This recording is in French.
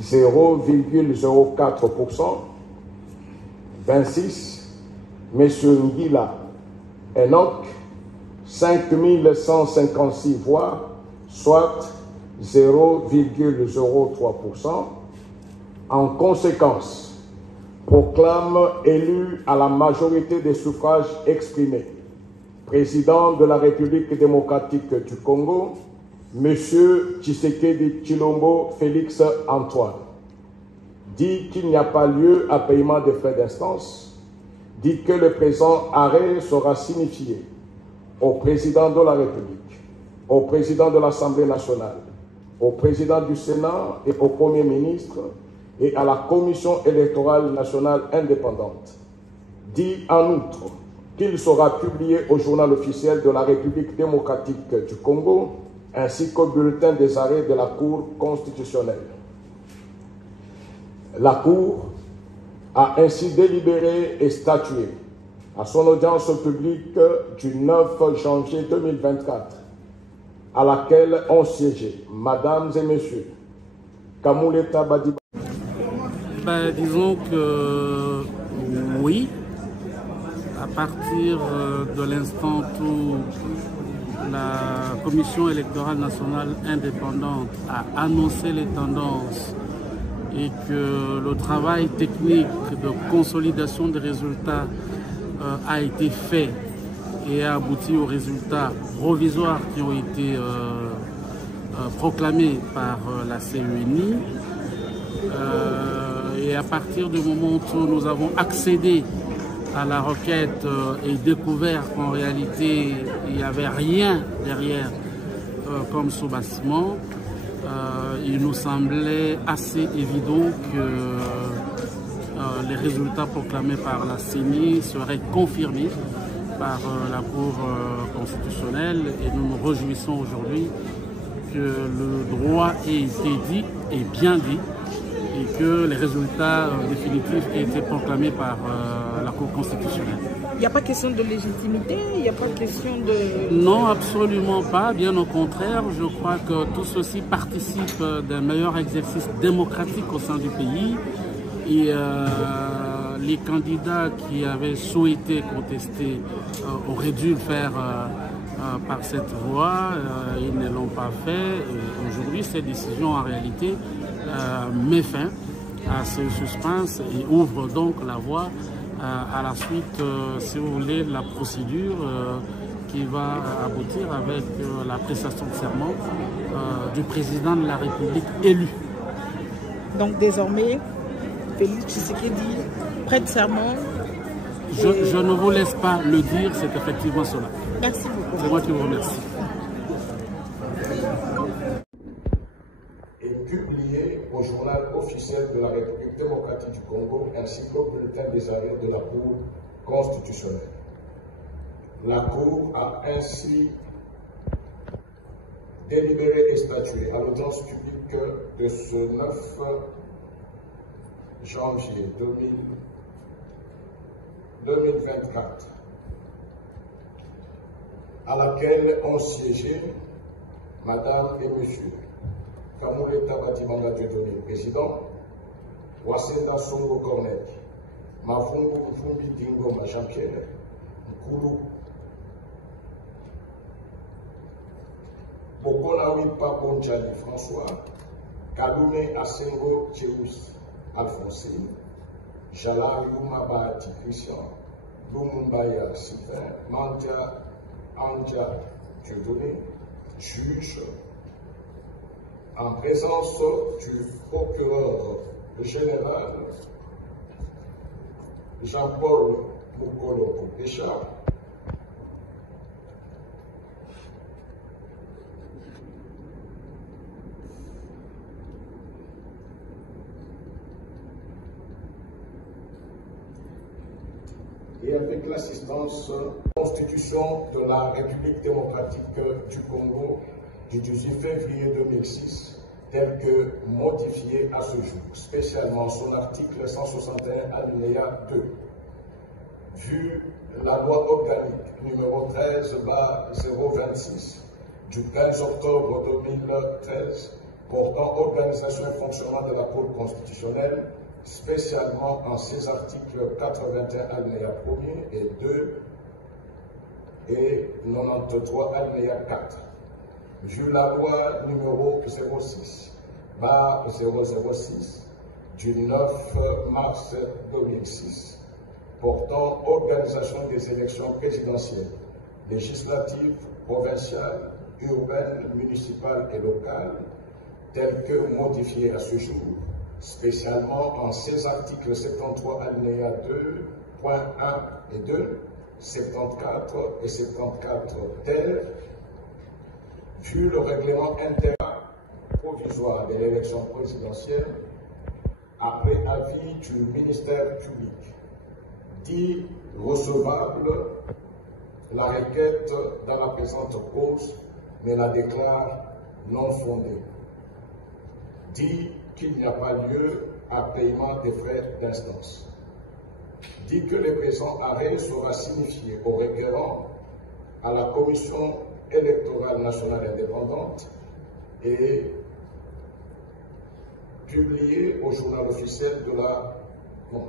0,04%. 26, M. Ngila Enoch, 5156 voix, soit 0,03%. En conséquence, proclame élu à la majorité des suffrages exprimés président de la République démocratique du Congo, M. Tshisekedi Tshilombo Félix Antoine. Dit qu'il n'y a pas lieu à paiement des frais d'instance. Dit que le présent arrêt sera signifié au président de la République, au président de l'Assemblée nationale, au président du Sénat et au Premier ministre et à la Commission électorale nationale indépendante. Dit en outre qu'il sera publié au journal officiel de la République démocratique du Congo ainsi qu'au bulletin des arrêts de la Cour constitutionnelle. La Cour a ainsi délibéré et statué à son audience publique du 9 janvier 2024, à laquelle ont siégé, Mesdames et Messieurs, Kamuleta Badiba. Disons que oui, à partir de l'instant où la Commission électorale nationale indépendante a annoncé les tendances et que le travail technique de consolidation des résultats a été fait et a abouti aux résultats provisoires qui ont été proclamés par la CENI. Et à partir du moment où nous avons accédé à la requête et découvert qu'en réalité il n'y avait rien derrière comme soubassement, il nous semblait assez évident que les résultats proclamés par la CENI seraient confirmés par la Cour constitutionnelle et nous nous réjouissons aujourd'hui que le droit ait été dit et bien dit et que les résultats définitifs aient été proclamés par la Cour constitutionnelle. Il n'y a pas question de légitimité, il n'y a pas question de... Non, absolument pas, bien au contraire. Je crois que tout ceci participe d'un meilleur exercice démocratique au sein du pays. Et les candidats qui avaient souhaité contester auraient dû le faire par cette voie. Ils ne l'ont pas fait. Aujourd'hui, cette décision, en réalité, met fin à ce suspense et ouvre donc la voie à la suite, si vous voulez, la procédure qui va aboutir avec la prestation de serment du président de la République élu. Donc désormais, Félix Tshisekedi prête serment. Je ne vous laisse pas le dire, c'est effectivement cela. Merci beaucoup. C'est moi qui vous remercie. Publié au journal officiel de la République démocratique du Congo ainsi qu'au bulletin des arrêts de la Cour constitutionnelle. La Cour a ainsi délibéré et statué à l'audience publique de ce 9 janvier 2024, à laquelle ont siégé Madame et Monsieur Kamuleta Badiba Dieudonné, président, Wasenda Songo Cornec, Mavungu Mfumbi Dingoma Jean-Pierre, Nkulu, Bokonawi Paponchani François, Kalume Asengo James Alphonsine, Jala Lumabati Christian, Lumumbaya Sylvain, Mandia Anja Dieudonné, juge, en présence du procureur général Jean-Paul Mukolo Pécha, et avec l'assistance de la Constitution de la République démocratique du Congo du 18 février 2006, tel que modifié à ce jour, spécialement son article 161 alinéa 2. Vu la loi organique numéro 13/026 du 15 octobre 2013 portant organisation et fonctionnement de la Cour constitutionnelle, spécialement en ses articles 81 alinéa 1er et 2 et 93 alinéa 4. Vu la loi numéro 06/006 du 9 mars 2006 portant organisation des élections présidentielles, législatives, provinciales, urbaines, municipales et locales, telles que modifiées à ce jour, spécialement en ses articles 73 alinéa 2.1 et 2, 74 et 74 ter, vu le règlement intérieur provisoire de l'élection présidentielle, après avis du ministère public, dit recevable la requête dans la présente cause, mais la déclare non fondée. Dit qu'il n'y a pas lieu à paiement des frais d'instance. Dit que le présent arrêt sera signifié au requérant, à la Commission électorale nationale indépendante et publié au journal officiel de la... Bon,